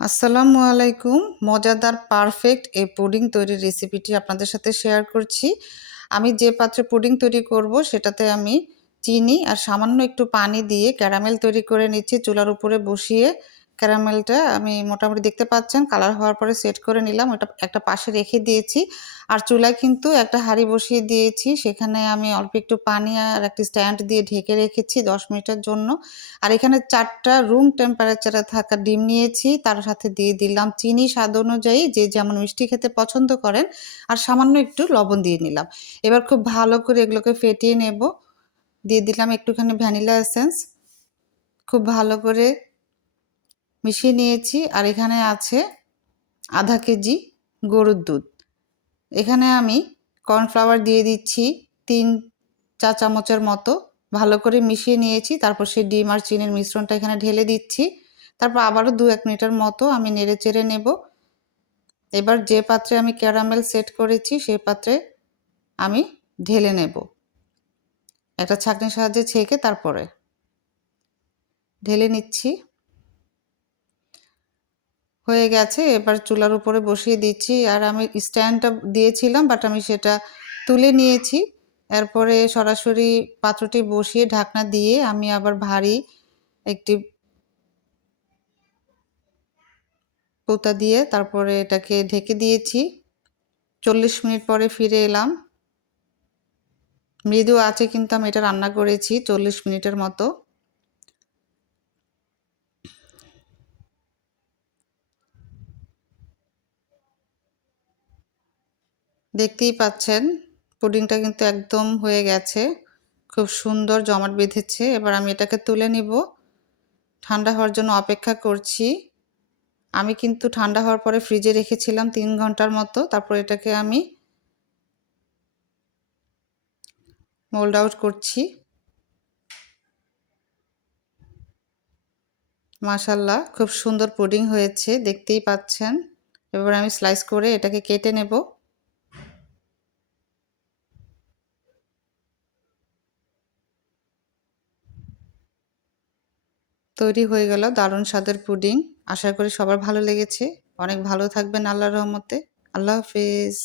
আসসালামু আলাইকুম। মজাদার পারফেক্ট এই পুডিং তৈরির রেসিপিটি আপনাদের সাথে শেয়ার করছি। আমি যে পাত্রে পুডিং তৈরি করব সেটাতে আমি চিনি আর সামান্য একটু পানি দিয়ে ক্যারামেল তৈরি করে নিচ্ছি চুলার উপরে বসিয়ে। ক্যারামেলটা আমি মোটামুটি দেখতে পাচ্ছেন কালার হওয়ার পরে সেট করে নিলাম, ওটা একটা পাশে রেখে দিয়েছি। আর চুলায় কিন্তু একটা হাঁড়ি বসিয়ে দিয়েছি, সেখানে আমি অল্প একটু পানি আর একটি স্ট্যান্ড দিয়ে ঢেকে রেখেছি 10 মিনিটের জন্য। আর এখানে 4টা রুম টেম্পারেচারে থাকা ডিম নিয়েছি, তার সাথে দিয়ে দিলাম চিনি স্বাদ অনুযায়ী, যে যেমন মিষ্টি খেতে পছন্দ করেন, আর সামান্য একটু লবণ দিয়ে নিলাম। এবার খুব ভালো করে এগুলোকে ফেটিয়ে নেব। দিয়ে দিলাম একটুখানি ভ্যানিলা এসেন্স, খুব ভালো করে মিশিয়ে নিয়েছি। আর এখানে আছে আধা কেজি গরুর দুধ। এখানে আমি কর্নফ্লাওয়ার দিয়ে দিচ্ছি 3 চা চামচের মতো, ভালো করে মিশিয়ে নিয়েছি। তারপর সেই ডিম আর চিনির মিশ্রণটা এখানে ঢেলে দিচ্ছি। তারপর আবারও 2-1 মিনিটের মতো আমি নেড়ে চেড়ে নেব। এবার যে পাত্রে আমি ক্যারামেল সেট করেছি সেই পাত্রে আমি ঢেলে নেব, একটা ছাঁকনির সাহায্যে ছেঁকে তারপরে ঢেলে নিচ্ছি। হয়ে গেছে, এবার চুলার উপরে বসিয়ে দিচ্ছি। আর আমি স্ট্যান্ডটা দিয়েছিলাম, বাট আমি সেটা তুলে নিয়েছি। এরপরে সরাসরি পাত্রটি বসিয়ে ঢাকনা দিয়ে আমি আবার ভারী একটি পোতা দিয়ে তারপরে এটাকে ঢেকে দিয়েছি। 40 মিনিট পরে ফিরে এলাম। মৃদু আঁচে কিন্তু আমি এটা রান্না করেছি 40 মিনিটের মতো। দেখতেই পাচ্ছেন পুডিংটা কিন্তু একদম হয়ে গেছে, খুব সুন্দর জমাট বেঁধেছে। এবার আমি এটাকে তুলে নিব, ঠান্ডা হওয়ার জন্য অপেক্ষা করছি। আমি কিন্তু ঠান্ডা হওয়ার পরে ফ্রিজে রেখেছিলাম 3 ঘন্টার মতো। তারপর এটাকে আমি মোল্ড আউট করছি। মাশাআল্লাহ, খুব সুন্দর পুডিং হয়েছে, দেখতেই পাচ্ছেন। এবার আমি স্লাইস করে এটাকে কেটে নেব। তৈরি হয়ে গেল দারুণ স্বাদের পুডিং। আশা করি সবার ভালো লেগেছে। অনেক ভালো থাকবেন আল্লাহর রহমতে। আল্লাহ হাফেজ।